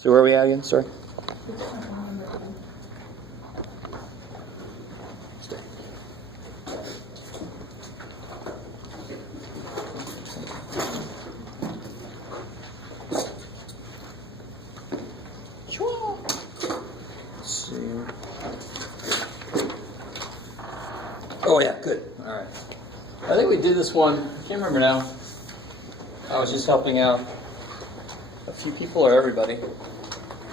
So where are we at again? Sorry. Oh yeah, good. All right. I think we did this one. I can't remember now. I was just helping out a few people or everybody.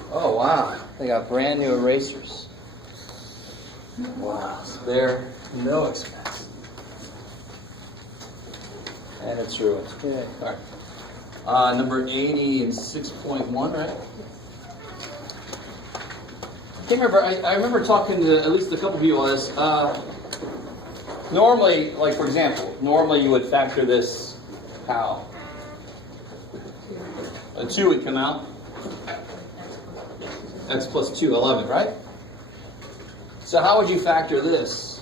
Oh wow, they got brand new erasers. Wow, so they're no expense. And it's ruined. Yeah. All right. Number 80 and 6.1, right? I can't remember. I remember talking to at least a couple people on this. Normally, like for example, normally you would factor this how? A 2 would come out. X plus 2, 11, right? So how would you factor this?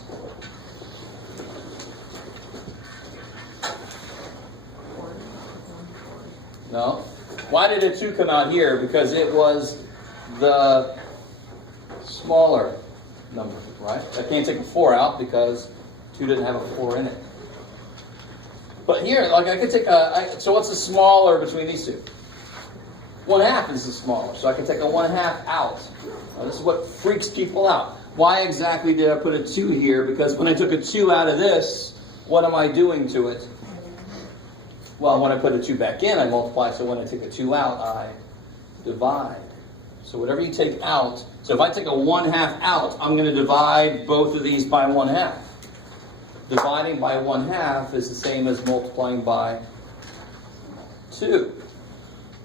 No. Why did a 2 come out here? Because it was the smaller number, right? I can't take a 4 out because 2 didn't have a 4 in it. But here, like I could take so what's the smaller between these two? 1/2 is the smaller, so I can take a 1/2 out. Now, this is what freaks people out. Why exactly did I put a 2 here? Because when I took a 2 out of this, what am I doing to it? Well, when I put a 2 back in, I multiply, so when I take a 2 out, I divide. So whatever you take out, so if I take a 1/2 out, I'm going to divide both of these by 1/2. Dividing by 1/2 is the same as multiplying by 2.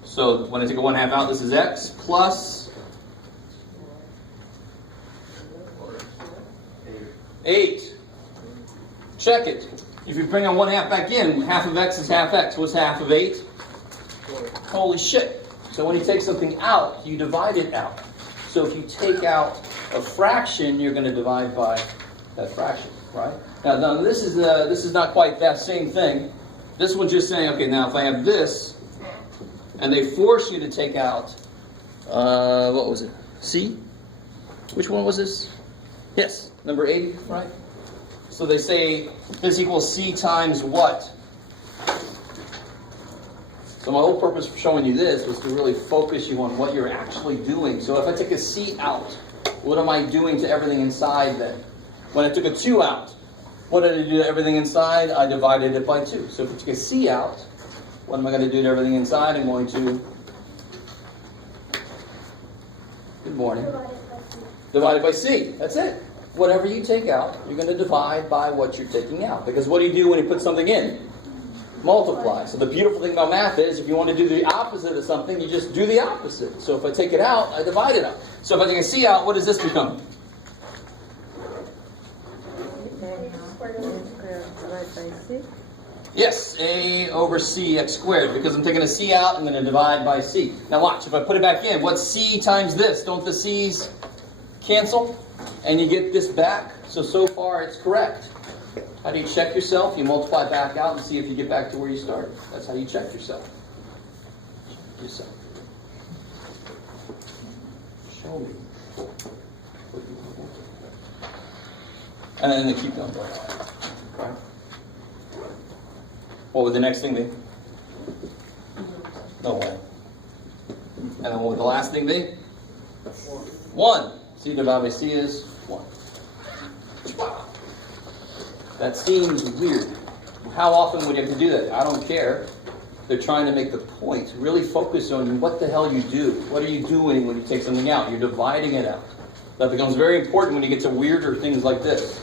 So when I take a 1/2 out, this is x plus 8. Check it. If you bring a 1/2 back in, half of x is half x. What's half of 8? Holy shit. So when you take something out, you divide it out. So if you take out a fraction, you're going to divide by that fraction, right? Now this is not quite that same thing. This one's just saying, okay, now if I have this, and they force you to take out, what was it? C? Which one was this? Yes, number 80, right? So they say this equals C times what? So my whole purpose for showing you this was to really focus you on what you're actually doing. So if I take a C out, what am I doing to everything inside then? When I took a 2 out, what did I do to everything inside? I divided it by 2. So if I take a C out, what am I going to do to everything inside? I'm going to, good morning, divide it by C. That's it. Whatever you take out, you're going to divide by what you're taking out. Because what do you do when you put something in? Multiply. So the beautiful thing about math is if you want to do the opposite of something, you just do the opposite. So if I take it out, I divide it out. So if I take a C out, what does this become? Yes, A over C x squared. Because I'm taking a C out, I'm going to divide by C. Now watch, if I put it back in, what's C times this? Don't the C's cancel? And you get this back. So far it's correct. How do you check yourself? You multiply back out and see if you get back to where you started. That's how you check yourself. Check yourself. Show me. And then they keep going. Okay. What would the next thing be? No way. And then what would the last thing be? 1. C divided by C is 1. That seems weird. How often would you have to do that? I don't care. They're trying to make the point. Really focus on what the hell you do. What are you doing when you take something out? You're dividing it out. That becomes very important when you get to weirder things like this.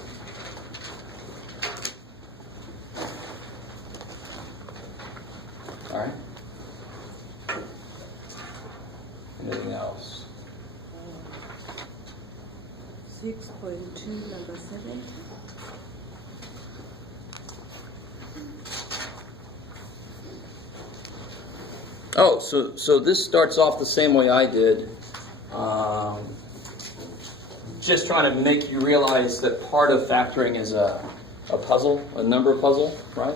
All right. Anything else? 6.2, number 7. Oh, so this starts off the same way I did. Just trying to make you realize that part of factoring is a puzzle, a number puzzle, right?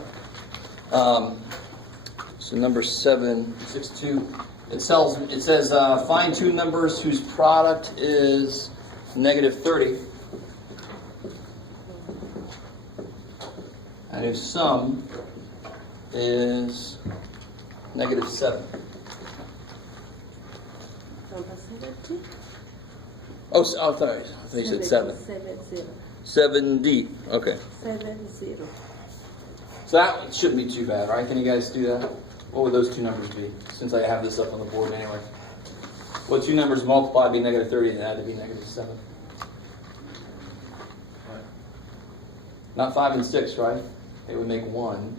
So number 7, 6, 2. It says find two numbers whose product is -30 and whose sum is -7. Number 70? Oh, sorry. I thought you said 7. 70. 7D. Okay. 70. So that shouldn't be too bad, right? Can you guys do that? What would those two numbers be? Since I have this up on the board anyway. What two numbers multiplied be -30 and add to be -7? Not 5 and 6, right? It would make 1.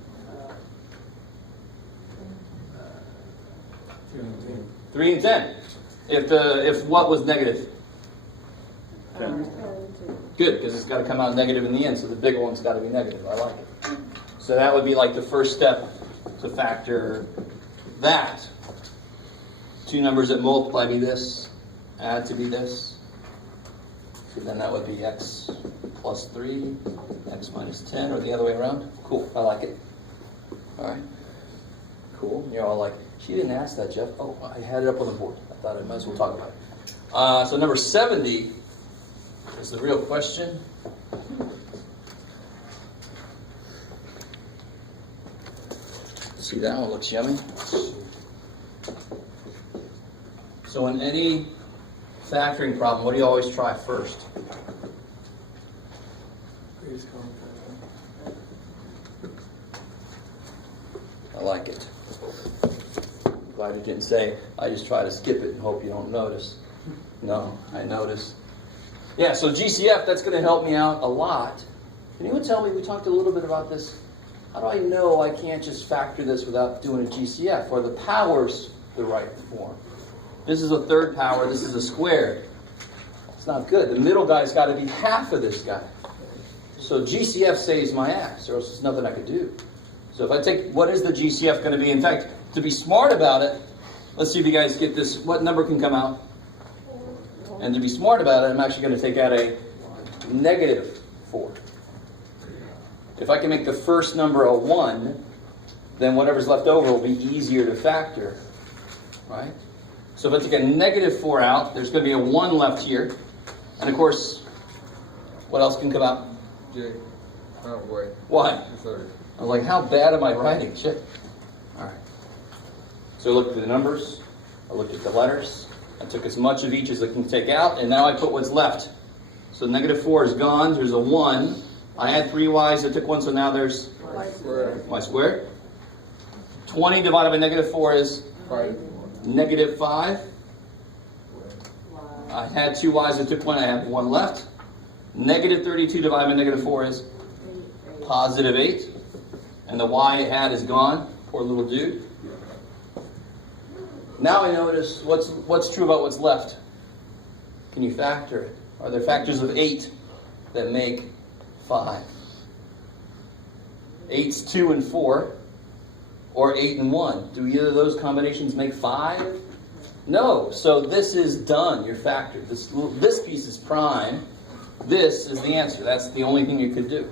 3 and 10. If what was negative? 10. Good, because it's got to come out negative in the end, so the big one's got to be negative. I like it. So that would be like the first step to factor that. Two numbers that multiply be this, add to be this. So then that would be x plus 3, x minus 10, or the other way around. Cool, I like it. All right. Cool. You're all like, she didn't ask that, Jeff. Oh, I had it up on the board. I thought I might as well talk about it. So number 70 is the real question. See, that one looks yummy. So in any factoring problem, what do you always try first? I like it. Glad you didn't say, I just try to skip it and hope you don't notice. No, I notice. Yeah, so GCF, that's going to help me out a lot. Can anyone tell me, we talked a little bit about this, how do I know I can't just factor this without doing a GCF? Or the power's the right form? This is a third power, this is a squared. It's not good. The middle guy's got to be half of this guy. So GCF saves my ass, or else there's nothing I could do. So if I take, what is the GCF going to be? In fact, to be smart about it, let's see if you guys get this. What number can come out? And to be smart about it, I'm actually going to take out a -4. If I can make the first number a 1, then whatever's left over will be easier to factor, right? So if I take a -4 out, there's going to be a 1 left here. And of course, what else can come out? J. Oh, boy. Why? 30. I was like, how bad am I writing? Shit. All right. So I looked at the numbers. I looked at the letters. I took as much of each as I can take out, and now I put what's left. So -4 is gone. There's a 1. I had 3 y's. I took 1, so now there's y squared. 20 divided by -4 is 5. -5. I had 2 y's. I took 1. I have 1 left. -32 divided by -4 is +8. And the y it had is gone. Poor little dude. Now I notice what's true about what's left. Can you factor it? Are there factors of 8 that make 5? 8's 2 and 4, or 8 and 1. Do either of those combinations make 5? No. So this is done. You're factored. This piece is prime. This is the answer. That's the only thing you could do.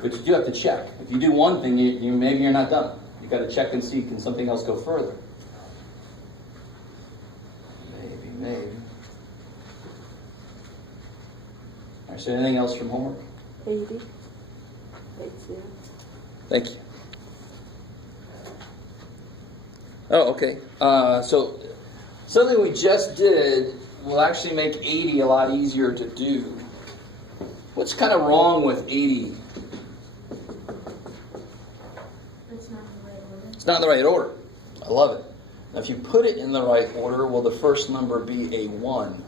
But you do have to check. If you do one thing, you maybe you're not done. You got to check and see, can something else go further? Maybe. All right, so anything else from homework? 80. 80. Thank you. Oh, okay. So something we just did will actually make 80 a lot easier to do. What's kind of wrong with 80? It's not in the right order. I love it. Now, if you put it in the right order, will the first number be a 1?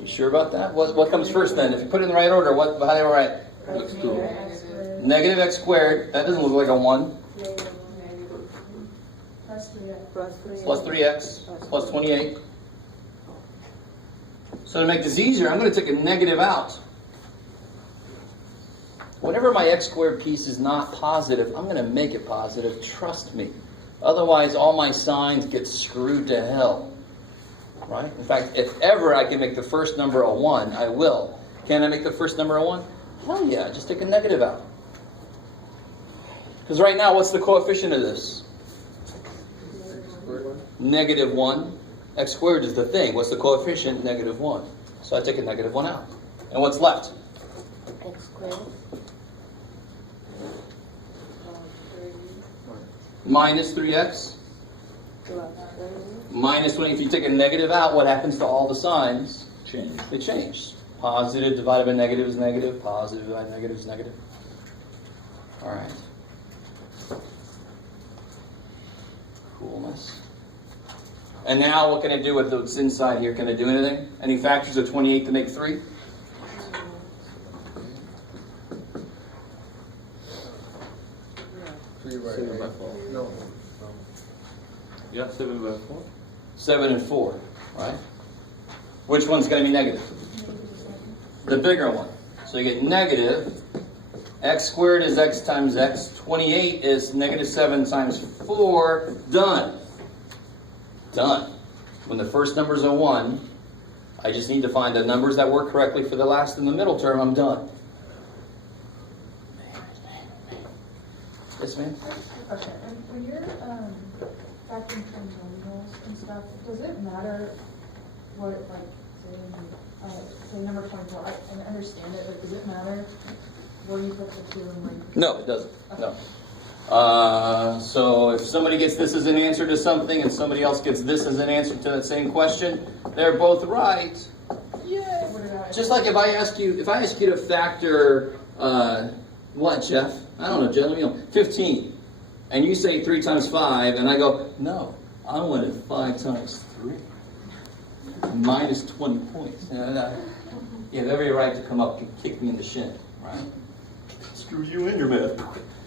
You sure about that? What comes first then? If you put it in the right order, how do you write? -x squared. That doesn't look like a 1. Plus 3x plus 28. So to make this easier, I'm going to take a negative out. Whenever my x squared piece is not positive, I'm going to make it positive. Trust me. Otherwise, all my signs get screwed to hell. Right? In fact, if ever I can make the first number a 1, I will. Can I make the first number a 1? Hell yeah, just take a negative out. Because right now, what's the coefficient of this? negative 1. X squared is the thing. What's the coefficient? Negative 1. So I take a negative 1 out. And what's left? X squared. 3 Minus 3x. plus 3. Minus 20. If you take a negative out, what happens to all the signs? Change. They change. Positive divided by negative is negative. Positive divided by negative is negative. All right. Coolness. And now what can I do with what's inside here? Can I do anything? Any factors of 28 to make 3? Three by eight. No. Yeah, 7 by 4. 7 and 4, right? Which one's going to be negative? The bigger one. So you get negative. X squared is x times x. 28 is negative 7 times 4. Done. Done. When the first number is a 1, I just need to find the numbers that work correctly for the last and the middle term. I'm done. Yes, ma'am? Okay, and when you're factoring polynomials and stuff, does it matter what, like, say number 24, I understand it, but does it matter where you put the 2 and where you put the No, it doesn't. No. So if somebody gets this as an answer to something and somebody else gets this as an answer to that same question, they're both right. Yeah. What did I- Just like if I ask you to factor what, Jeff? I don't know, Jeff. Let me know. 15, and you say 3 times 5, and I go, no, I wanted 5 times 3, minus 20 points. You have every right to come up and kick me in the shin, right? Screw you and your math.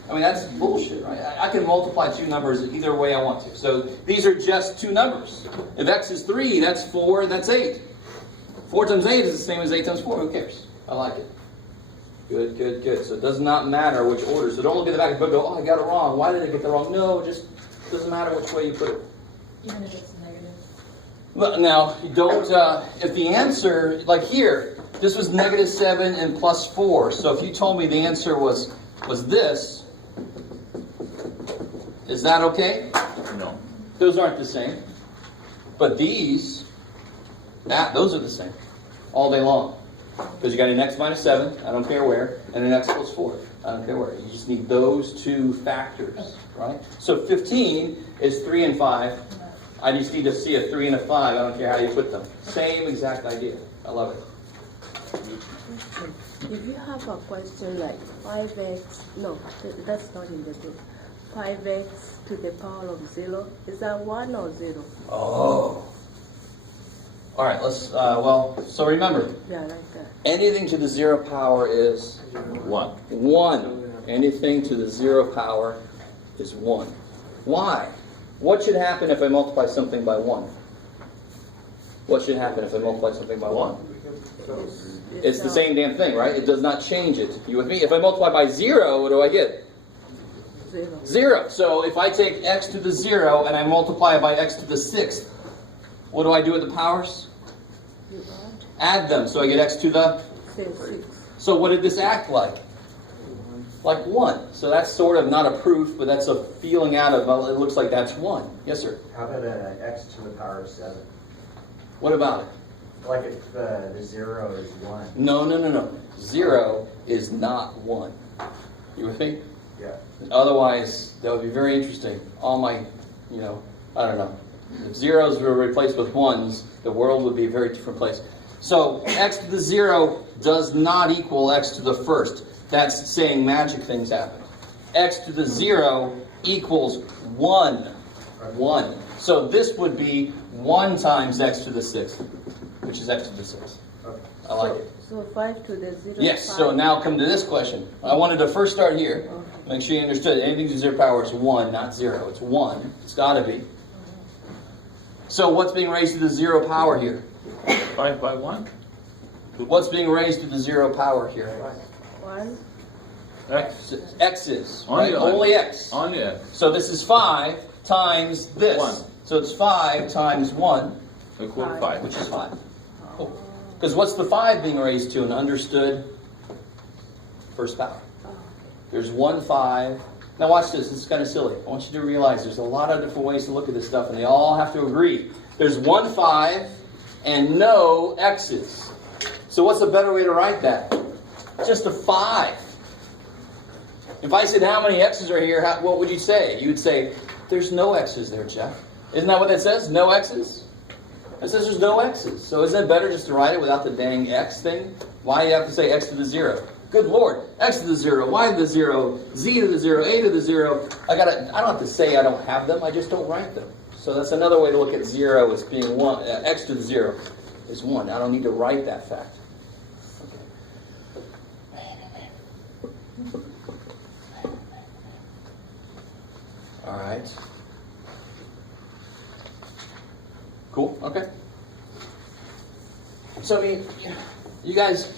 I mean, that's bullshit, right? I can multiply 2 numbers either way I want to. So these are just 2 numbers. If x is 3, that's 4, and that's 8. 4 times 8 is the same as 8 times 4. Who cares? I like it. Good, good, good. So it does not matter which order. So don't look at the back of the book and go, oh, I got it wrong. Why did I get that wrong? No, it just doesn't matter which way you put it. Even if it's negative? Well, now, you don't, if the answer, like here, this was negative 7 and plus 4. So if you told me the answer was this, is that okay? No. Those aren't the same. But these, those are the same. All day long. Because you got an x minus 7, I don't care where, and an x plus 4, I don't care where. You just need those 2 factors, right? So 15 is 3 and 5. I just need to see a 3 and a 5. I don't care how you put them. Same exact idea. I love it. If you have a question like 5x, no, that's not in the book. 5x to the power of 0, is that 1 or 0? Oh. All right, let's, so remember, Yeah, like that. anything to the 0 power is 1. 1. Anything to the 0 power is 1. Why? What should happen if I multiply something by 1? What should happen if I multiply something by 1? It's the same damn thing, right? It does not change it. You with me? If I multiply by 0, what do I get? 0. 0. So if I take x to the 0 and I multiply it by x to the 6th, what do I do with the powers? You add Add them. So I get x to the... 6. So what did this act like? Like 1. So that's sort of not a proof, but that's a feeling out of, well, it looks like that's 1. Yes, sir? How about x to the power of 7? What about it? Like if the 0 is 1. No. 0 is not 1. You with me? Yeah. Otherwise, that would be very interesting. All my, I don't know. If zeros were replaced with 1s, the world would be a very different place. So, x to the 0 does not equal x to the 1st. That's saying magic things happen. X to the 0 equals 1. 1. So this would be 1 times x to the 6th, which is x to the 6th. I like it. So 5 to the 0. Yes, 5. so now come to this question. I wanted to first start here. Make sure you understood. Anything to 0 power is 1, not 0. It's 1. It's got to be. So what's being raised to the 0 power here? 5 by 1? What's being raised to the 0 power here? 1. X. X is, Only right? one. Only x. Only X. So this is 5 times this. 1. So it's 5 times 1, Equal 5. which is 5. Cool. Because what's the 5 being raised to? An understood first power. Oh, There's 1 5 Now watch this. This is kind of silly. I want you to realize there's a lot of different ways to look at this stuff, and they all have to agree. There's 1 5 and no x's. So what's a better way to write that? Just a 5. If I said how many x's are here, what would you say? You would say, there's no x's there, Jeff. Isn't that what that says? No x's? It says there's no x's. So isn't it better just to write it without the dang x thing? Why do you have to say x to the 0? Good Lord, x to the 0, y to the 0, z to the 0, a to the 0. I don't have to say I don't have them, I just don't write them. So that's another way to look at 0 as being 1. X to the 0 is 1. I don't need to write that fact. Okay. All right. Cool, okay. So, I mean, you guys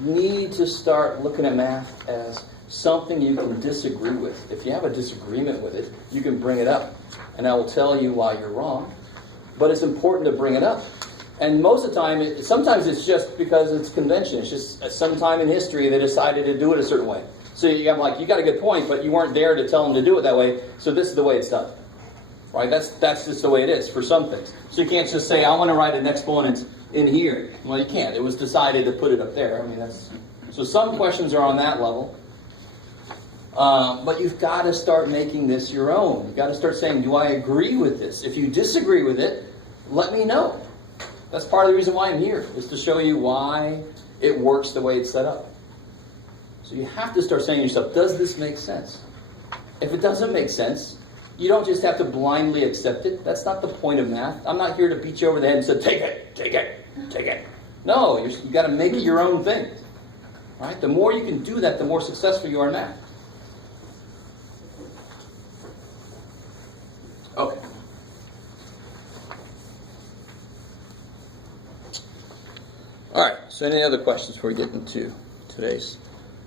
need to start looking at math as something you can disagree with. If you have a disagreement with it, you can bring it up. And I will tell you why you're wrong. But it's important to bring it up. And most of the time, sometimes it's just because it's convention. It's just sometime in history they decided to do it a certain way. So you got a good point, but you weren't there to tell them to do it that way. So this is the way it's done. Right? That's just the way it is for some things. So you can't just say, I want to write an exponent in here. Well, you can't. It was decided to put it up there. I mean, so some questions are on that level. But you've got to start making this your own. You've got to start saying, do I agree with this? If you disagree with it, let me know. That's part of the reason why I'm here, is to show you why it works the way it's set up. So you have to start saying to yourself, does this make sense? If it doesn't make sense, you don't just have to blindly accept it. That's not the point of math. I'm not here to beat you over the head and say, take it, take it, take it. No, you've got to make it your own thing. Right? The more you can do that, the more successful you are in math. Okay. All right, so any other questions before we get into today's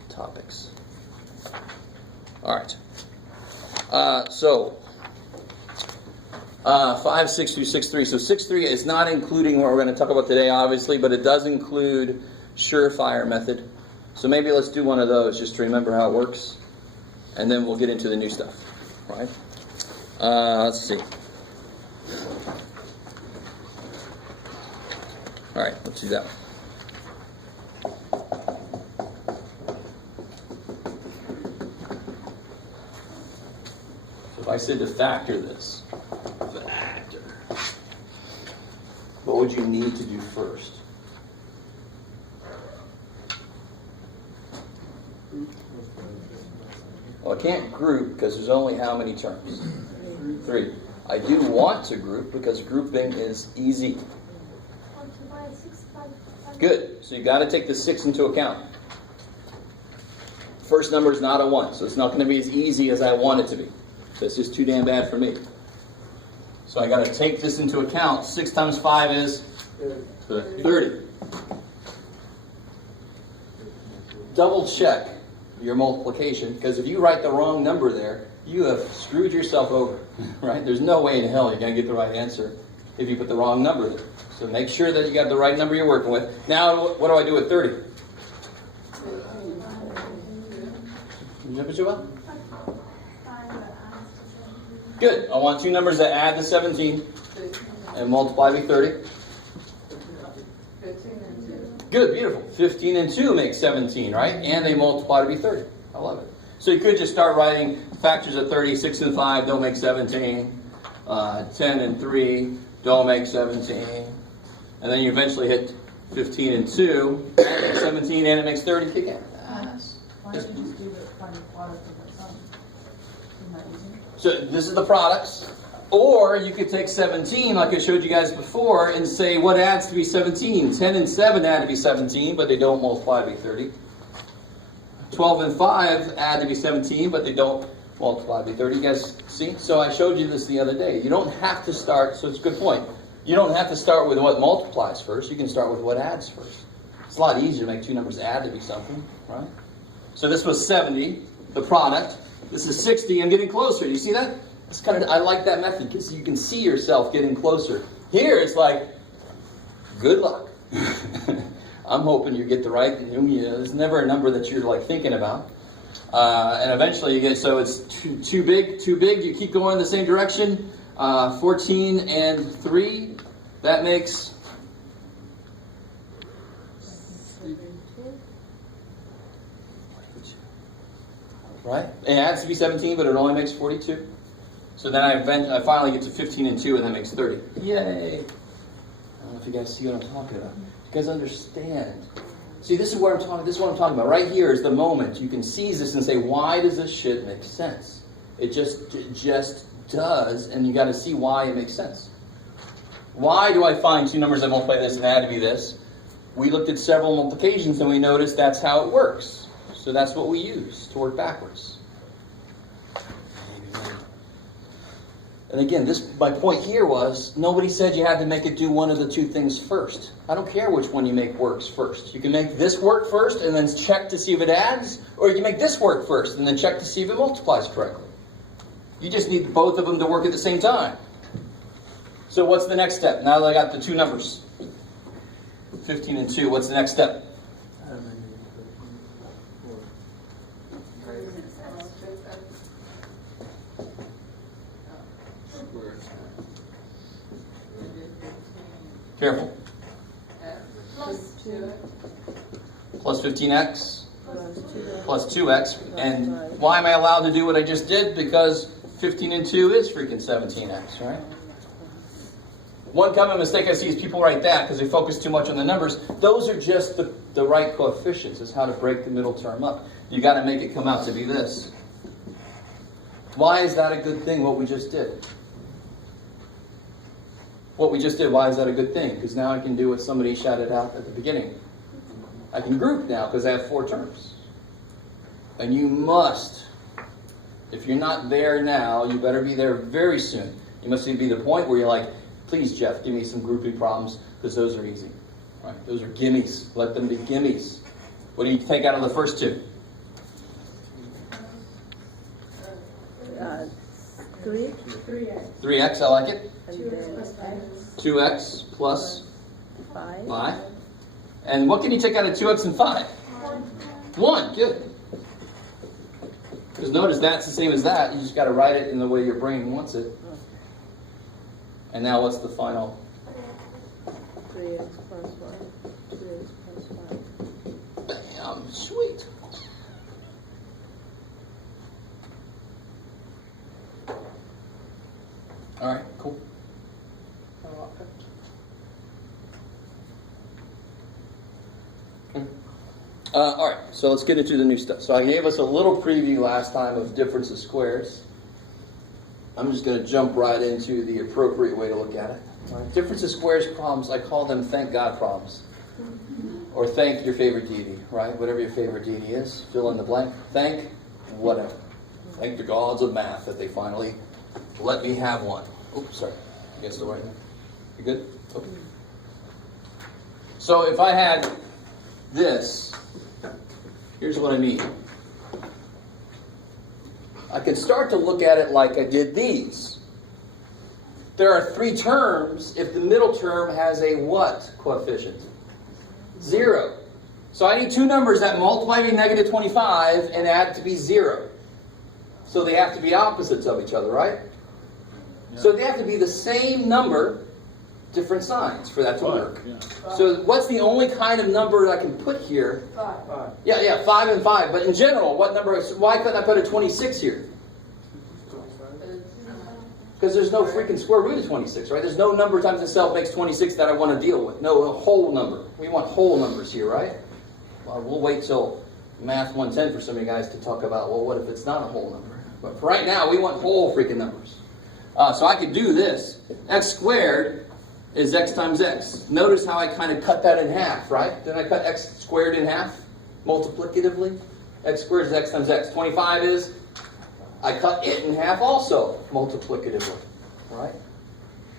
topics? All right. 5, 6 through 6, 3. So 6, 3 is not including what we're going to talk about today, obviously, but it does include surefire method. So maybe let's do one of those just to remember how it works, and then we'll get into the new stuff, right? Let's see. All right, let's do that. So if I said to factor this, what would you need to do first? Well, I can't group because there's only how many terms? 3. I do want to group because grouping is easy. Good. So you got to take the 6 into account. First number is not a 1, so it's not going to be as easy as I want it to be. So it's just too damn bad for me. So I got to take this into account. 6 times 5 is 30. Double check your multiplication, because if you write the wrong number there, you have screwed yourself over, right? There's no way in hell you're going to get the right answer if you put the wrong number there. So make sure that you got the right number you're working with. Now, what do I do with 30? Good. I want 2 numbers that add to 17 and multiply by 30. Good, beautiful. 15 and 2 make 17, right? And they multiply to be 30. I love it. So you could just start writing factors of 30. 6 and 5 don't make 17. 10 and 3 don't make 17. And then you eventually hit 15 and 2. That makes 17 and it makes 30. Kick in. Why don't you just do the final product of that sum? Isn't that easy? So this is the products. Or you could take 17, like I showed you guys before, and say what adds to be 17. 10 and 7 add to be 17, but they don't multiply to be 30. 12 and 5 add to be 17, but they don't multiply to be 30. You guys see? So I showed you this the other day. You don't have to start, so it's a good point. You don't have to start with what multiplies first. You can start with what adds first. It's a lot easier to make 2 numbers add to be something, right? So this was 70, the product. This is 60. I'm getting closer. Do you see that? It's I like that method because you can see yourself getting closer. Here it's like, good luck. I'm hoping you get the right. There's never a number that you're like thinking about. And eventually you get, so it's too big, you keep going in the same direction. 14 and 3, that makes 17. right? It has to be 17, but it only makes 42. So then I finally get to 15 and 2, and that makes 30. Yay! I don't know if you guys see what I'm talking about. You guys understand? See, this is what I'm talking. This is what I'm talking about. Right here is the moment you can seize this and say, "Why does this shit make sense?" It just does, and you got to see why it makes sense. Why do I find two numbers that multiply this and add to be this? We looked at several multiplications and we noticed that's how it works. So that's what we use to work backwards. And again, my point here was, nobody said you had to make it do one of the two things first. I don't care which one you make works first. You can make this work first and then check to see if it adds, or you can make this work first and then check to see if it multiplies correctly. You just need both of them to work at the same time. So what's the next step? Now that I got the two numbers, 15 and 2, what's the next step? Careful. Plus 15x plus 2x. And why am I allowed to do what I just did? Because 15 and 2 is freaking 17x, right? One common mistake I see is people write that because they focus too much on the numbers. Those are just the right coefficients. It's how to break the middle term up. You got to make it come out to be this. Why is that a good thing, what we just did? What we just did, why is that a good thing? Because now I can do what somebody shouted out at the beginning. I can group now because I have 4 terms. And you must, if you're not there now, you better be there very soon. You must be the point where you're like, please, Jeff, give me some grouping problems because those are easy. Right? Those are gimmies. Let them be gimmies. What do you take out of the first two? 3. 3x, I like it. And then 2x plus 5. 5. And what can you take out of 2x and 5? 1, good. Because notice that's the same as that. You just got to write it in the way your brain wants it. And now what's the final? 3x plus 1. 2x plus 5. Bam, sweet. All right, cool. All right, so let's get into the new stuff. So I gave us a little preview last time of difference of squares. I'm just going to jump right into the appropriate way to look at it. All right. Difference of squares problems, I call them thank God problems. Or thank your favorite deity, right? Whatever your favorite deity is, fill in the blank. Thank whatever. Thank the gods of math that they finally let me have one. Oops, sorry. You guys still right there? You good? Okay. So if I had this, here's what I mean. I can start to look at it like I did these. There are 3 terms if the middle term has a what coefficient? 0. So I need 2 numbers that multiply to be negative 25 and add to be 0. So they have to be opposites of each other, right? Yeah. So they have to be the same number, different signs for that to work. Yeah. So what's the only kind of number I can put here? 5. Yeah, 5 and 5. But in general, what number? Why couldn't I put a 26 here? Because there's no freaking square root of 26, right? There's no number times itself makes 26 that I want to deal with. No, a whole number. We want whole numbers here, right? Well, we'll wait till Math 110 for some of you guys to talk about, well, what if it's not a whole number? But for right now, we want whole freaking numbers. So I could do this. X squared is x times x. Notice how I kind of cut that in half, right? Didn't I cut x squared in half multiplicatively? X squared is x times x. 25 is, I cut it in half also multiplicatively, right?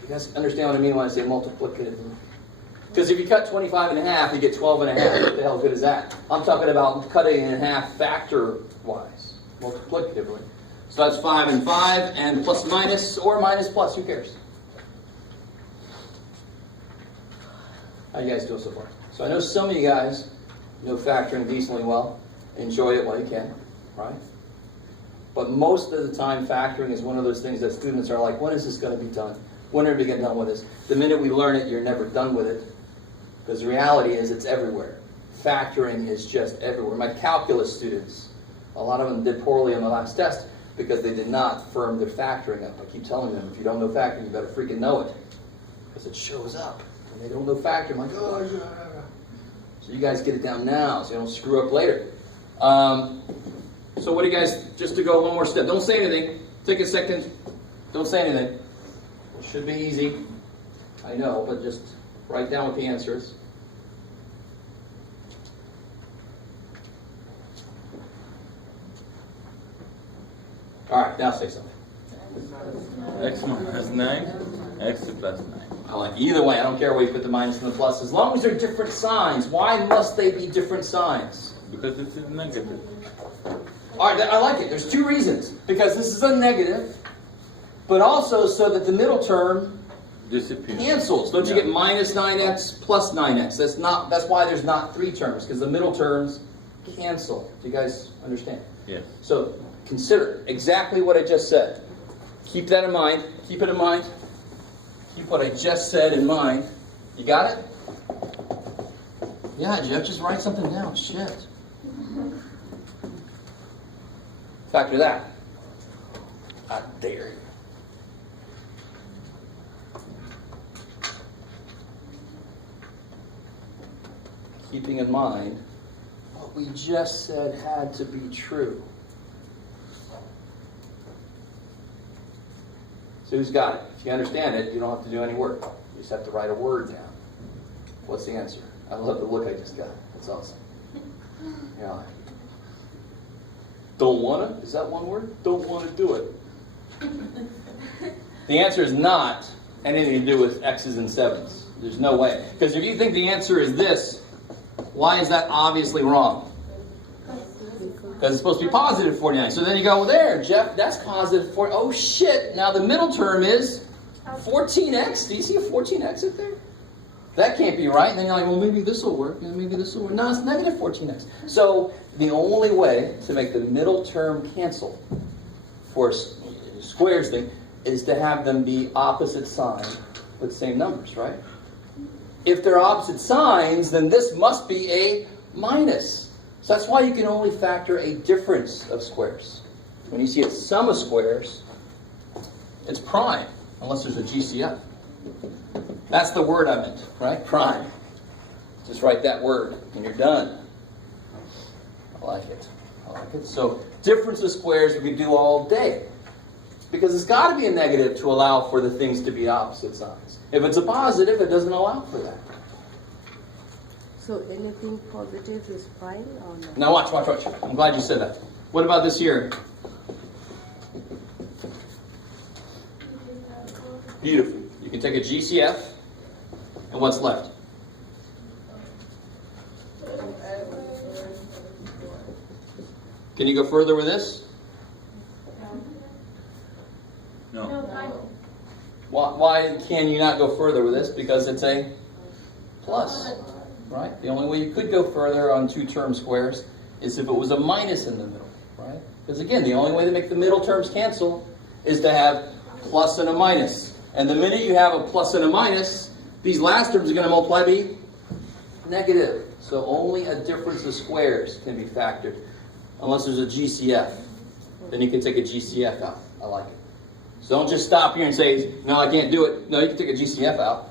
You guys understand what I mean when I say multiplicatively? Because if you cut 25 in half, you get 12 and a half. What the hell good is that? I'm talking about cutting it in half factor-wise, multiplicatively. So that's 5 and 5, and plus minus, or minus plus, who cares? How you guys doing so far? So I know some of you guys know factoring decently well. Enjoy it while you can. right? But most of the time, factoring is one of those things that students are like, when is this going to be done? When are we get done with this? The minute we learn it, you're never done with it. Because the reality is it's everywhere. Factoring is just everywhere. My calculus students, a lot of them did poorly on the last test because they did not firm their factoring up. I keep telling them, if you don't know factoring, you better freaking know it. Because it shows up. And they don't know factoring. I'm like, oh, yeah. So you guys get it down now so you don't screw up later. So what do you guys, just to go one more step, don't say anything. Take a second. Don't say anything. It should be easy. I know, but just write down what the answer is. All right, now say something. X minus 9, X plus 9. I like either way. I don't care where you put the minus and the plus. As long as they're different signs. Why must they be different signs? Because this is negative. All right, I like it. There's two reasons. Because this is a negative, but also so that the middle term Disappear. cancels. Don't you get minus 9x plus 9x? That's why there's not three terms, because the middle terms cancel. Do you guys understand? Yes. So consider exactly what I just said. Keep that in mind. Keep it in mind. Keep what I just said in mind. You got it? Yeah, Jeff, just write something down. Shit. Factor that. I dare you. Keeping in mind what we just said had to be true. So who's got it? If you understand it, you don't have to do any work. You just have to write a word down. What's the answer? I love the look I just got. That's awesome. Yeah. Don't wanna? Is that one word? Don't wanna do it. The answer is not anything to do with X's and 7s. There's no way. Because if you think the answer is this, why is that obviously wrong? Because it's supposed to be positive 49. So then you go, well, there, Jeff, that's positive 4. Oh, shit. Now the middle term is 14x. Do you see a 14x up there? That can't be right. And then you're like, well, maybe this will work. And maybe this will work. No, it's negative 14x. So the only way to make the middle term cancel for squares thing is to have them be opposite sign with same numbers, right? If they're opposite signs, then this must be a minus. So that's why you can only factor a difference of squares. When you see a sum of squares, it's prime, unless there's a GCF. That's the word I meant, right? Prime. Just write that word, and you're done. I like it. I like it. So difference of squares we could do all day. Because it's got to be a negative to allow for the things to be opposite signs. If it's a positive, it doesn't allow for that. So anything positive is fine or not? Now watch. I'm glad you said that. What about this here? Beautiful. You can take a GCF, and what's left? Can you go further with this? No. Why can you not go further with this? Because it's a plus, right? The only way you could go further on two-term squares is if it was a minus in the middle, right? Because again, the only way to make the middle terms cancel is to have plus and a minus. And the minute you have a plus and a minus, these last terms are going to multiply be negative. So only a difference of squares can be factored, unless there's a GCF. Then you can take a GCF out. I like it. So don't just stop here and say, no, I can't do it. No, you can take a GCF out.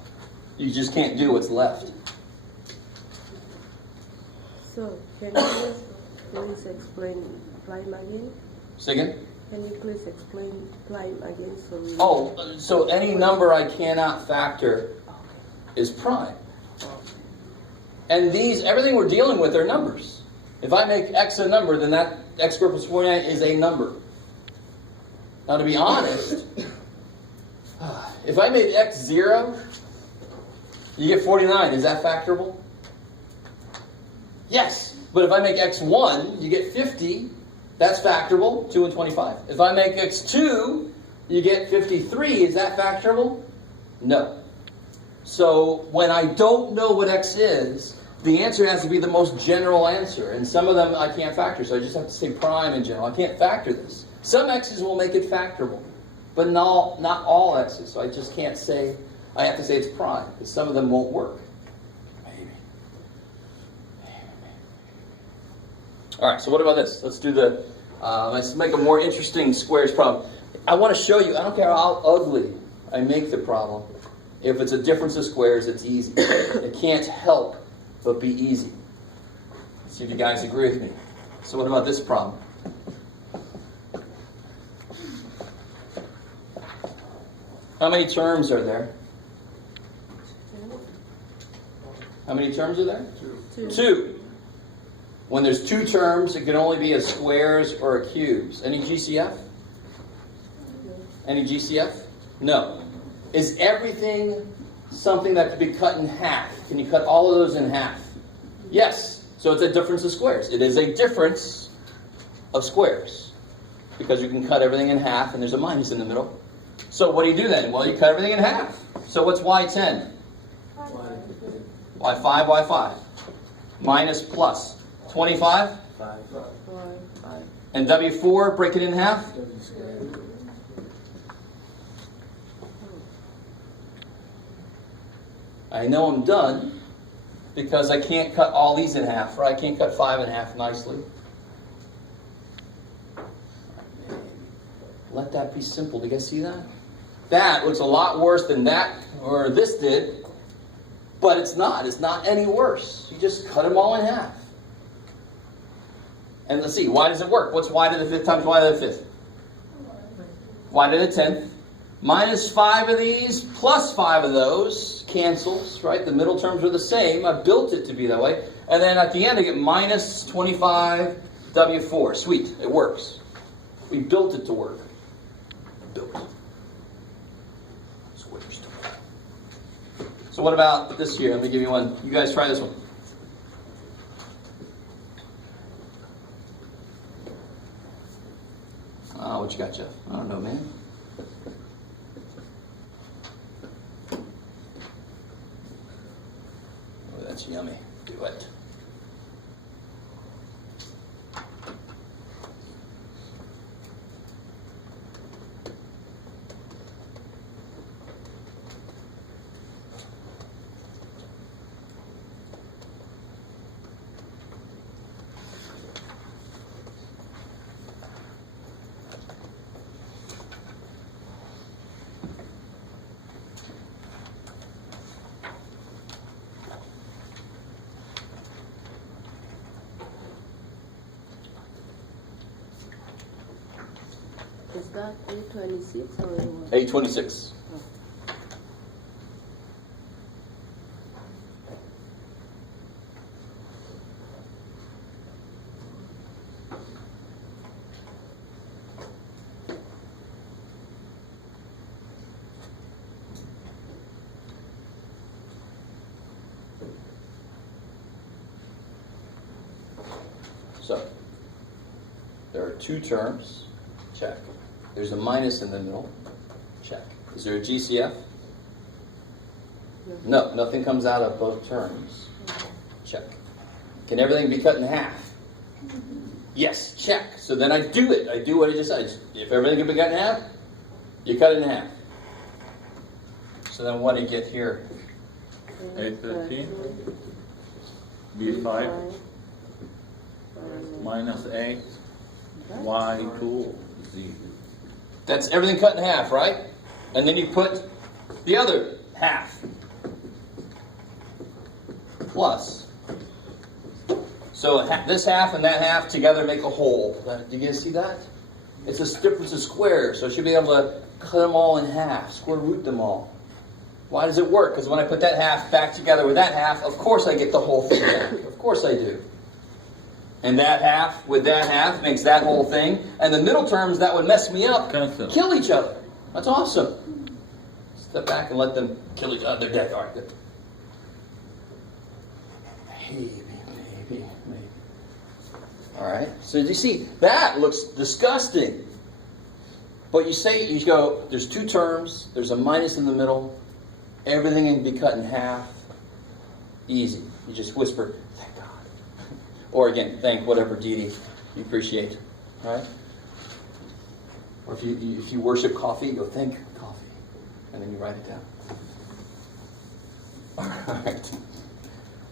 You just can't do what's left. So can you please explain prime again? Say again? Can you please explain prime again? So any number I cannot factor is prime. And everything we're dealing with are numbers. If I make x a number, then that x squared plus 49 is a number. Now, to be honest, if I made x 0, you get 49. Is that factorable? Yes. But if I make x 1, you get 50. That's factorable, 2 and 25. If I make x 2, you get 53. Is that factorable? No. So when I don't know what x is, the answer has to be the most general answer. And some of them I can't factor, so I just have to say prime in general. I can't factor this. Some x's will make it factorable, but not all x's. So I just can't say, I have to say it's prime, because some of them won't work. Maybe. All right, so what about this? Let's do the, let's make a more interesting squares problem. I want to show you, I don't care how ugly I make the problem. If it's a difference of squares, it's easy. It can't help but be easy. See if you guys agree with me. So what about this problem? How many terms are there? How many terms are there? Two. When there's two terms, it can only be a squares or a cubes. Any GCF? Any GCF? No. Is everything something that can be cut in half? Can you cut all of those in half? Yes. So it's a difference of squares. It is a difference of squares. Because you can cut everything in half and there's a minus in the middle. So what do you do then? Well, you cut everything in half. So what's y10? y5, y5. Minus plus. 25? 5. And w4, break it in half? I know I'm done because I can't cut all these in half, right? I can't cut 5 in half nicely. Let that be simple. Do you guys see that? That looks a lot worse than that or this did, but it's not. It's not any worse. You just cut them all in half. And let's see, why does it work? What's y to the 5th times y to the 5th? Y to the 10th. Minus 5 of these plus 5 of those cancels, right? The middle terms are the same. I built it to be that way. And then at the end I get minus 25 W4. Sweet, it works. We built it to work. Built. Squares to work. So what about this here? Let me give you one. You guys try this one. What you got, Jeff? I don't know, man. Oh, that's yummy. Do it. Is that 826 or what? 826. So, there are two terms. Check. There's a minus in the middle. Check. Is there a GCF? No, nothing comes out of both terms. Check. Can everything be cut in half? Yes, check. So then I do it. I do what I just said. If everything can be cut in half, you cut it in half. So then what do you get here? 813. B5 minus 8. Y2 Z. That's everything cut in half, right? And then you put the other half. Plus. So this half and that half together make a whole. Do you guys see that? It's a difference of squares, so I should be able to cut them all in half, square root them all. Why does it work? Because when I put that half back together with that half, of course I get the whole thing back. Of course I do. And that half with that half makes that whole thing. And the middle terms that would mess me up Cancel. kill each other. That's awesome. Step back and let them kill each other. They're dead. All right, good. Maybe. All right. So you see, that looks disgusting. But you go, there's two terms. There's a minus in the middle. Everything can be cut in half. Easy. You just whisper, thank God. Or again, thank whatever deity you appreciate. Right? Or if you worship coffee, you go thank coffee. And then you write it down.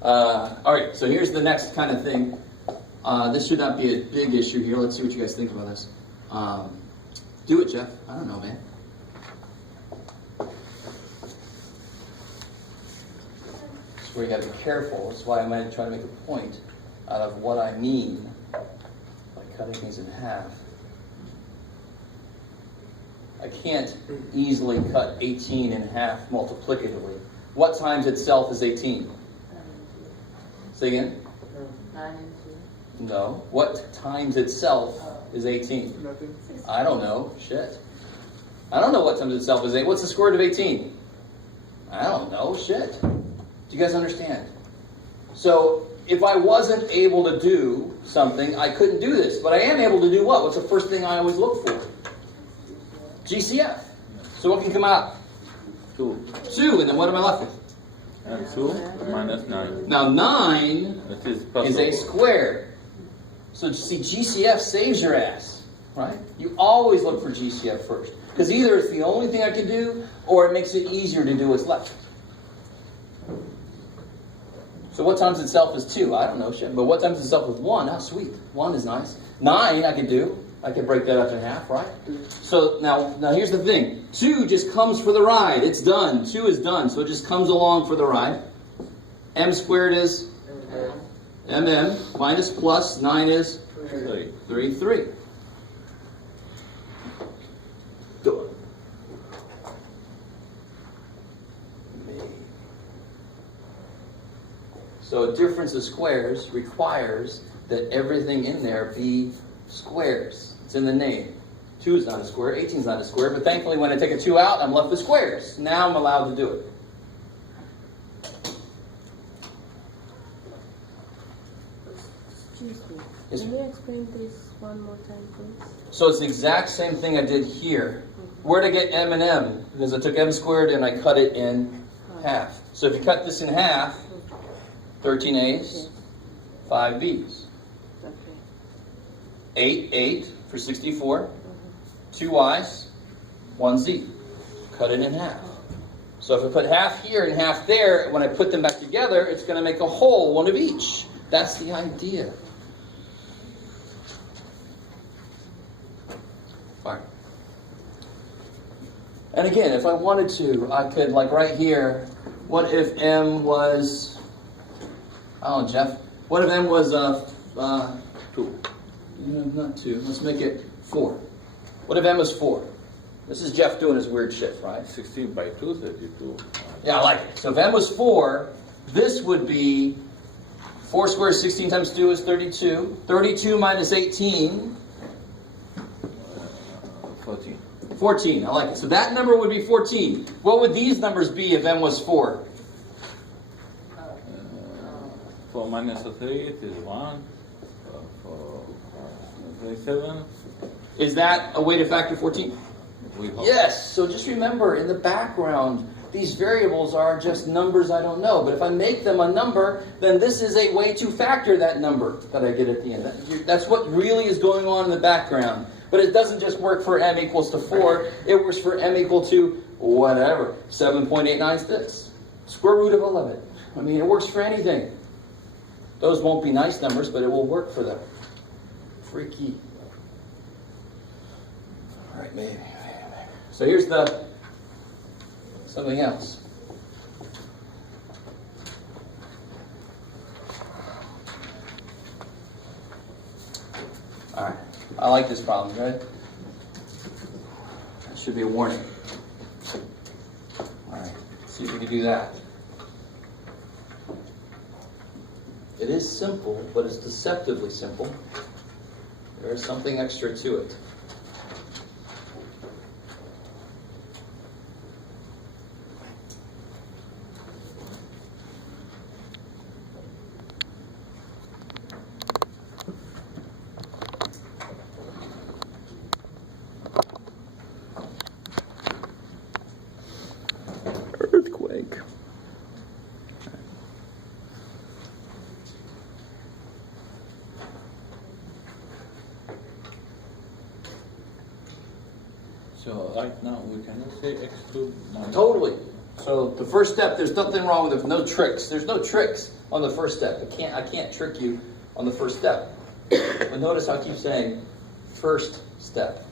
All right, so here's the next kind of thing. This should not be a big issue here. Let's see what you guys think about this. Do it, Jeff. I don't know, man. That's where you got to be careful. That's why I might try to make a point out of what I mean by cutting things in half. I can't easily cut 18 in half multiplicatively. What times itself is 18? Say again? 9 and 2. No. What times itself is 18? Nothing. I don't know. Shit. I don't know what times itself is 8. What's the square root of 18? I don't know. Shit. Do you guys understand? So, if I wasn't able to do something, I couldn't do this. But I am able to do what? What's the first thing I always look for? GCF. So what can come out? 2. 2, and then what am I left with? And 2 minus 9. Now 9 That is is possible. a square. So see, GCF saves your ass, right? You always look for GCF first. Because either it's the only thing I can do, or it makes it easier to do what's left. So what times itself is 2? I don't know, shit. But what times itself is 1? Oh, sweet. 1 is nice. 9 I could do. I could break that up in half, right? So now here's the thing. 2 just comes for the ride. It's done. 2 is done. So it just comes along for the ride. M squared is mm minus plus 9 is 3. 3. Done. So a difference of squares requires that everything in there be squares. It's in the name. 2 is not a square, 18 is not a square, but thankfully when I take a 2 out, I'm left with squares. Now I'm allowed to do it. Excuse me. Yes, Can you explain this one more time, please? So it's the exact same thing I did here. Where did I get m and m? Because I took m squared and I cut it in half. So if you cut this in half, 13 a's, 5 b's. Okay. 8 for 64, 2 y's, 1 z. Cut it in half. So if I put half here and half there, when I put them back together, it's going to make a whole, one of each. That's the idea. Fine. And again, if I wanted to, I could, like right here, what if m was, oh, Jeff, what if m was 2. not 2. Let's make it 4. What if m is 4? This is Jeff doing his weird shit, right? 16 by 2, 32. Yeah, I like it. So if m was 4, this would be 4 squared 16 times 2 is 32. 32 minus 18, 14. 14. I like it. So that number would be 14. What would these numbers be if m was 4? 4 minus 3, it is 1. 27. Is that a way to factor 14? We hope. Yes. So just remember, in the background, these variables are just numbers I don't know. But if I make them a number, then this is a way to factor that number that I get at the end. That's what really is going on in the background. But it doesn't just work for m equals to 4. It works for m equal to whatever, 7.896. Square root of 11. I mean, it works for anything. Those won't be nice numbers, but it will work for them. Freaky. All right, maybe. So here's something else. All right. I like this problem, right? That should be a warning. All right. Let's see if we can do that. It is simple, but it's deceptively simple. There is something extra to it. Earthquake. So right now we cannot say x2 minus. Totally. So the first step, there's nothing wrong with it. No tricks. There's no tricks on the first step. I can't trick you on the first step. But notice how I keep saying first step.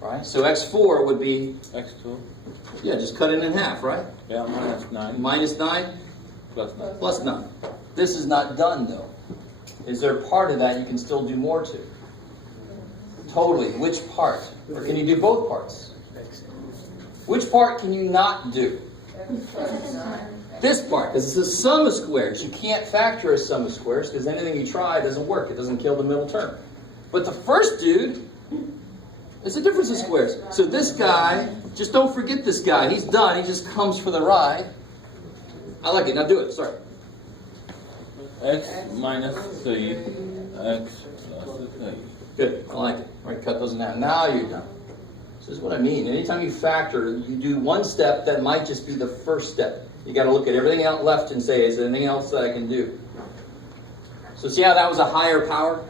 Right? So x4 would be, x2. yeah, just cut it in half, right? Yeah, minus 9 Minus 9 plus 9. plus 9. This is not done though. Is there a part of that you can still do more to? Totally. Which part? Or can you do both parts? Which part can you not do? This part, because it's a sum of squares. You can't factor a sum of squares because anything you try doesn't work. It doesn't kill the middle term. But the first dude, it's a difference of squares. So this guy, just don't forget this guy. He's done. He just comes for the ride. I like it. Now do it. Sorry. X minus 3, x plus 3. Good. I like it. All right, cut those in half. Now you're done. This is what I mean. Anytime you factor, you do one step that might just be the first step. You got to look at everything out left and say, is there anything else that I can do? So see how that was a higher power?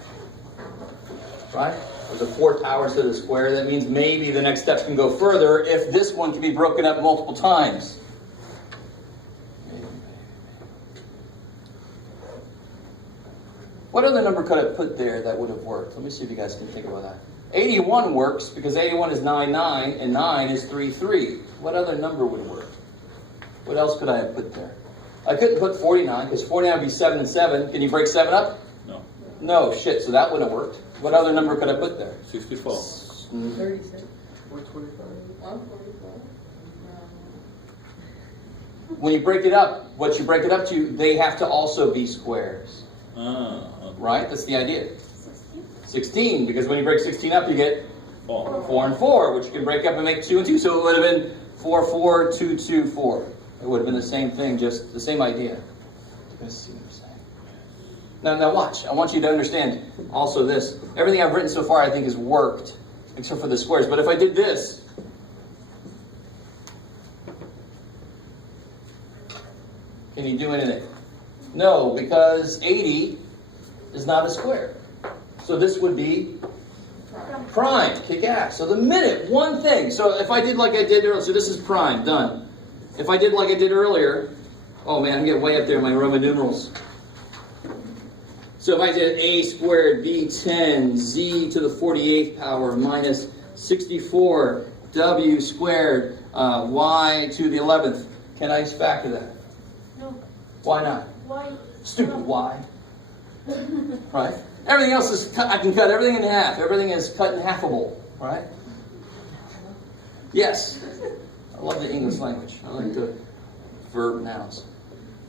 Right? There's a 4 powers to the square. That means maybe the next step can go further if this one can be broken up multiple times. What other number could I put there that would have worked? Let me see if you guys can think about that. 81 works because 81 is 9, 9, and 9 is 3, 3. What other number would work? What else could I have put there? I couldn't put 49 because 49 would be 7 and 7. Can you break 7 up? No. No, shit, so that wouldn't have worked. What other number could I put there? 64. 36. 144. When you break it up, what you break it up to, they have to also be squares. Ah, okay. Right? That's the idea. 16, because when you break 16 up, you get 4. 4 and 4, which you can break up and make 2 and 2. So it would have been 4, 4, 2, 2, 4. It would have been the same thing, just the same idea. You guys see what I'm saying? Now watch. I want you to understand also this. Everything I've written so far I think has worked, except for the squares. But if I did this, can you do anything? No, because 80 is not a square. So this would be prime, kick ass. So the minute, one thing. So if I did like I did earlier, so this is prime, done. If I did like I did earlier, oh man, I'm getting way up there in my Roman numerals. So if I did a squared, b 10, z to the 48th power minus 64, w squared, y to the 11th, can I factor that? No. Why not? Why? Stupid why. Right? Everything else is cut. I can cut everything in half. Everything is cut in halfable. Right? Yes. I love the English language. I like the verb nouns.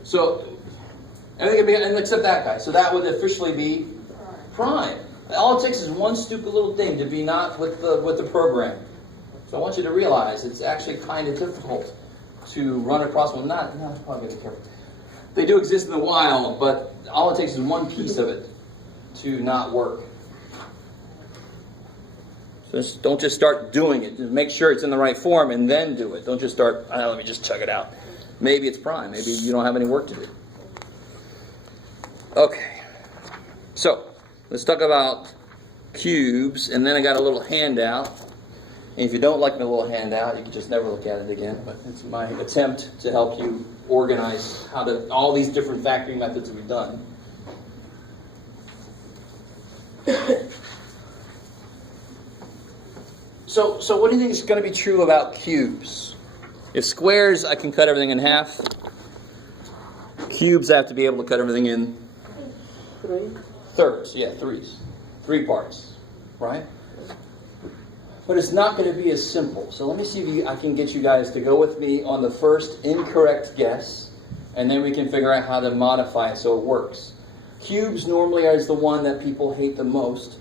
So everything can be, and except that guy. So that would officially be prime. All it takes is one stupid little thing to be not with the program. So I want you to realize it's actually kind of difficult to run across one. Not probably be careful. They do exist in the wild, but all it takes is one piece of it to not work. So don't just start doing it. Just make sure it's in the right form and then do it. Don't just start, let me just chug it out. Maybe it's prime. Maybe you don't have any work to do. Okay. So let's talk about cubes. And then I got a little handout. And if you don't like my little handout, you can just never look at it again. But it's my attempt to help you organize how to all these different factoring methods we've done. So what do you think is going to be true about cubes? If squares, I can cut everything in half. Cubes, I have to be able to cut everything in thirds. Yeah, threes. 3 parts. Right? But it's not going to be as simple. So let me see if I can get you guys to go with me on the first incorrect guess, and then we can figure out how to modify it so it works. Cubes normally is the one that people hate the most,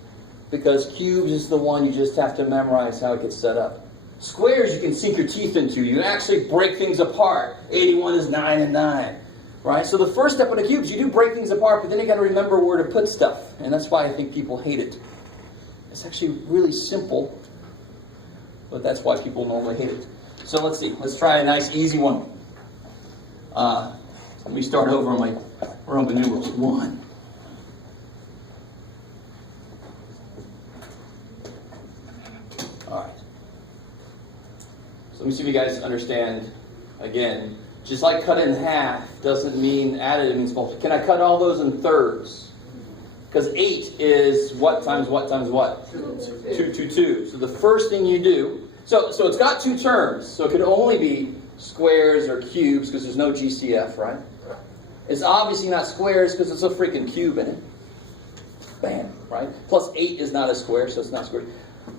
because cubes is the one you just have to memorize how it gets set up. Squares you can sink your teeth into. You can actually break things apart. 81 is 9 and 9. Right? So the first step of the cubes, you do break things apart, but then you got to remember where to put stuff. And that's why I think people hate it. It's actually really simple, but that's why people normally hate it. So let's see. Let's try a nice, easy one. Let me start over on my Roman numerals. 1. All right. let me see if you guys understand. Again, just like cut in half doesn't mean added, it means multiply. Can I cut all those in thirds? Because 8 is what times what times what? 2, 2, 2. So the first thing you do, so it's got two terms. So it could only be squares or cubes because there's no GCF, right? It's obviously not squares because it's a freaking cube in it. Bam, right? Plus 8 is not a square, so it's not square.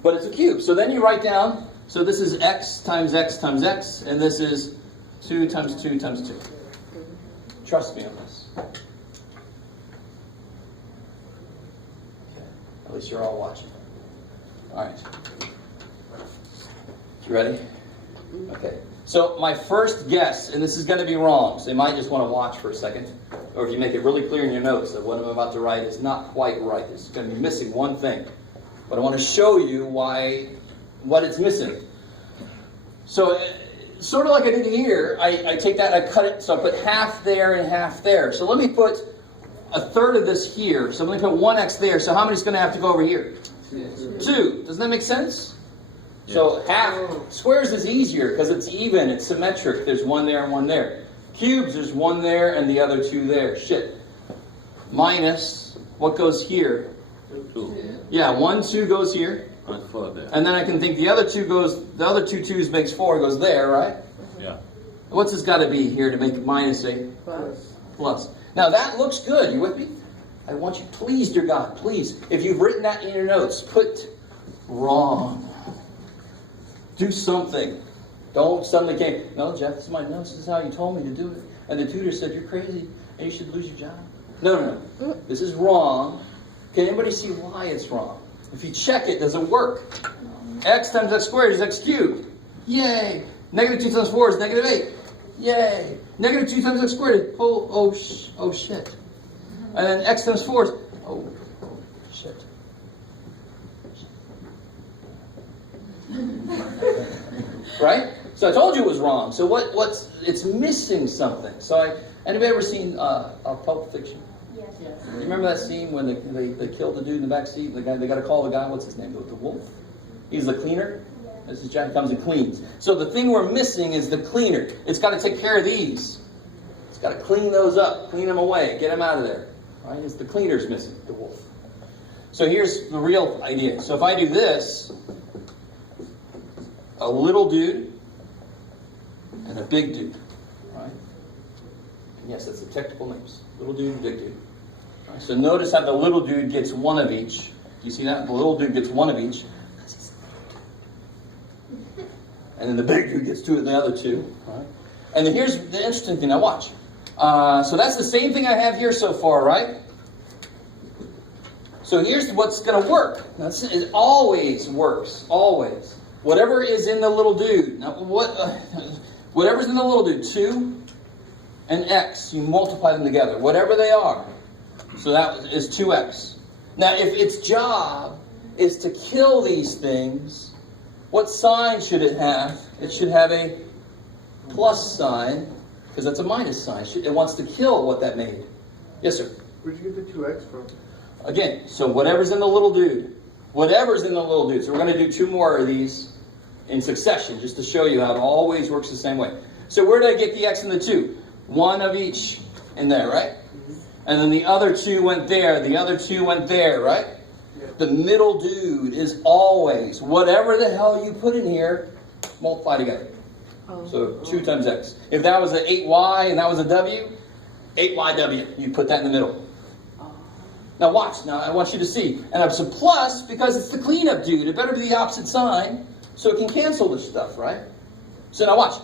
But it's a cube. So then you write down, so this is x times x times x, and this is 2 times 2 times 2. Trust me on this. Okay. At least you're all watching. All right. You ready? Okay. So my first guess, and this is going to be wrong, so you might just want to watch for a second, or if you make it really clear in your notes that what I'm about to write is not quite right. It's going to be missing one thing. But I want to show you what it's missing. So, sort of like I did here, I take that and I cut it, so I put half there and half there. So let me put a third of this here. So let me put 1x there. So how many is going to have to go over here? 2. Doesn't that make sense? Yes. So half, squares is easier because it's even, it's symmetric. There's 1 there and 1 there. Cubes, there's 1 there and the other 2 there. Shit. Minus, what goes here? 2. Yeah, 1, 2 goes here. And 4 there. And then I can think the other 2 2's makes 4, goes there, right? Yeah. What's this got to be here to make minus a plus? Now that looks good. You with me? I want you, please, dear God, please, if you've written that in your notes, put wrong. Do something. Don't suddenly came, no, Jeff, this is my notes. This is how you told me to do it. And the tutor said, you're crazy and you should lose your job. No. This is wrong. Can anybody see why it's wrong? If you check it, does it work? X times x squared is x cubed. Yay. Negative 2 times 4 is negative 8. Yay. Negative 2 times x squared is, oh shit. And then x times 4 is, oh shit. Right? So I told you it was wrong. So it's missing something. So anybody ever seen Pulp Fiction? Yes. You remember that scene when they killed the dude in the back seat? The guy, they got to call the guy. What's his name? The wolf. He's the cleaner. This is Jack comes and cleans. So the thing we're missing is the cleaner. It's got to take care of these. It's got to clean those up, clean them away, get them out of there. Right? It's the cleaner's missing. The wolf. So here's the real idea. So if I do this, a little dude and a big dude. Right? And yes, that's the technical names. Little dude and big dude. Right, so notice how the little dude gets 1 of each. Do you see that? The little dude gets 1 of each. And then the big dude gets 2 of the other 2. Right? And then here's the interesting thing. Now watch. So that's the same thing I have here so far, right? So here's what's going to work. It always works. Always. Whatever is in the little dude. Now, whatever's in the little dude. 2 and x. You multiply them together. Whatever they are. So that is 2x. Now, if its job is to kill these things, what sign should it have? It should have a plus sign, because that's a minus sign. It wants to kill what that made. Yes, sir? Where'd you get the 2x from? Again, so whatever's in the little dude. Whatever's in the little dude. So we're going to do 2 more of these in succession, just to show you how it always works the same way. So where did I get the x and the 2? 1 of each in there, right? Mm-hmm. And then the other 2 went there. The other 2 went there, right? Yeah. The middle dude is always, whatever the hell you put in here, multiply together. So 2 times x. If that was an 8y and that was a w, 8yw. You put that in the middle. Now watch. Now I want you to see. And it's a plus because it's the cleanup dude. It better be the opposite sign so it can cancel this stuff, right? So now watch.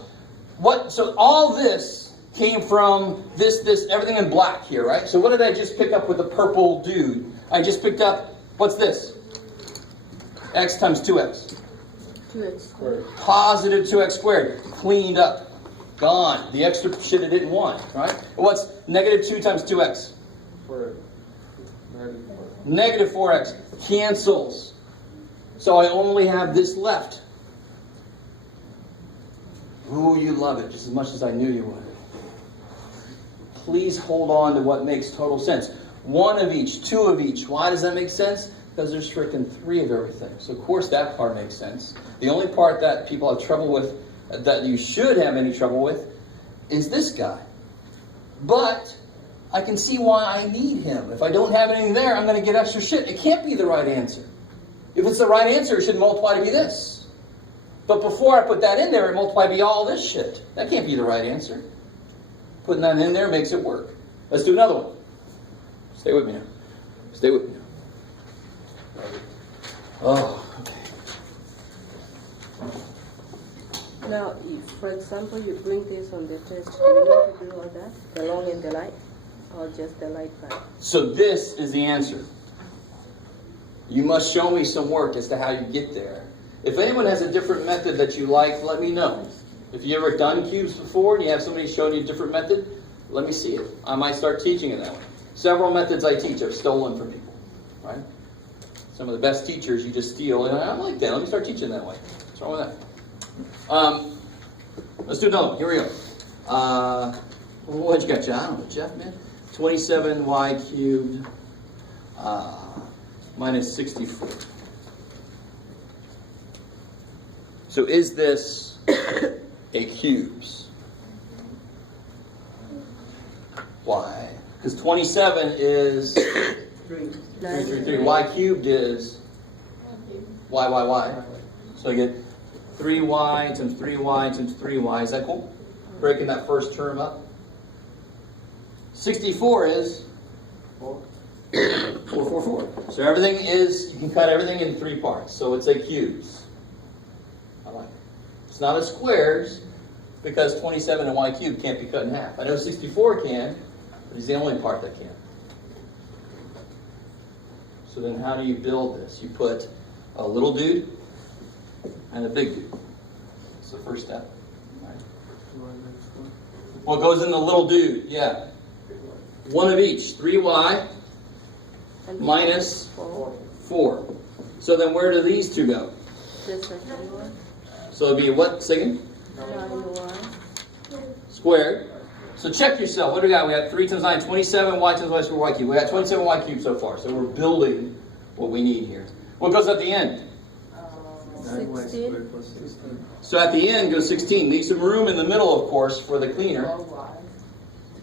So all this came from this, everything in black here, right? So what did I just pick up with the purple dude? I just picked up, what's this? X times 2x. 2x squared. Positive 2x squared. Cleaned up. Gone. The extra shit it didn't want, right? What's negative 2 times 2x? Negative 4x. Cancels. So I only have this left. Ooh, you love it just as much as I knew you would. Please hold on to what makes total sense. 1 of each, 2 of each. Why does that make sense? Because there's freaking 3 of everything. So of course that part makes sense. The only part that people have trouble with that you should have any trouble with is this guy. But I can see why I need him. If I don't have anything there, I'm going to get extra shit. It can't be the right answer. If it's the right answer, it should multiply to be this. But before I put that in there, it multiply to be all this shit. That can't be the right answer. Putting that in there makes it work. Let's do another one. Stay with me now. Stay with me now. Oh, okay. Now, if, for example, you bring this on the test, do you need to do all that? The long and the light? Or just the light part? So this is the answer. You must show me some work as to how you get there. If anyone has a different method that you like, let me know. If you ever done cubes before and you have somebody showing you a different method, let me see it. I might start teaching it that way. Several methods I teach I've stolen from people, right? Some of the best teachers you just steal, and I like that. Let me start teaching that way. What's wrong with that? Let's do another one. Here we go. What you got, John? I don't know, Jeff, man? 27y cubed minus 64. So is this a cubes? Why? Because 27 is 3. Y cubed is y. So I get 3y times 3y times 3y. Is that cool? Breaking that first term up. 64 is 4. So everything is, you can cut everything in 3 parts. So it's a cubes. I like it. It's not a squares because 27 and y cubed can't be cut in half. I know 64 can, but it's the only part that can. So then how do you build this? You put a little dude and a big dude. That's the first step. Right. What goes in the little dude? Yeah. One of each. 3y minus 4. So then where do these two go? Just like one. So it'd be what, second? 9y. Squared. So check yourself. What do we got? We got 3 times 9, 27, y times y squared, y cubed. We got 27 y cubed so far. So we're building what we need here. What goes at the end? 16. So at the end goes 16. Leave some room in the middle, of course, for the cleaner.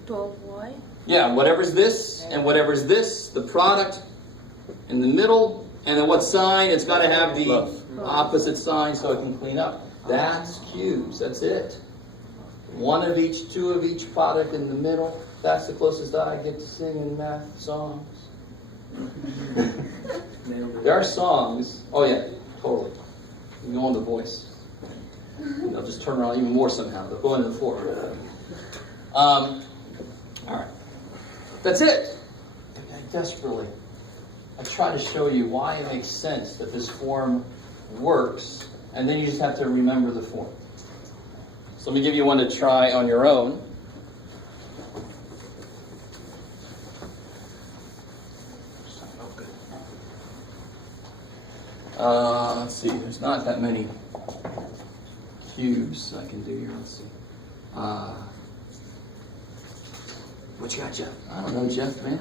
12y. Yeah, whatever's this and whatever's this, the product in the middle, and then what sign? It's got to have the opposite sign so it can clean up. That's cubes. That's it. 1 of each, 2 of each product in the middle. That's the closest I get to singing math songs. There are songs. Oh yeah, totally. You can go on The Voice. They'll just turn around even more somehow. They'll go into the floor. All right. That's it. I try to show you why it makes sense that this form works, and then you just have to remember the form. So let me give you one to try on your own. Let's see, there's not that many cubes I can do here. Let's see. What you got, Jeff? I don't know, Jeff, man.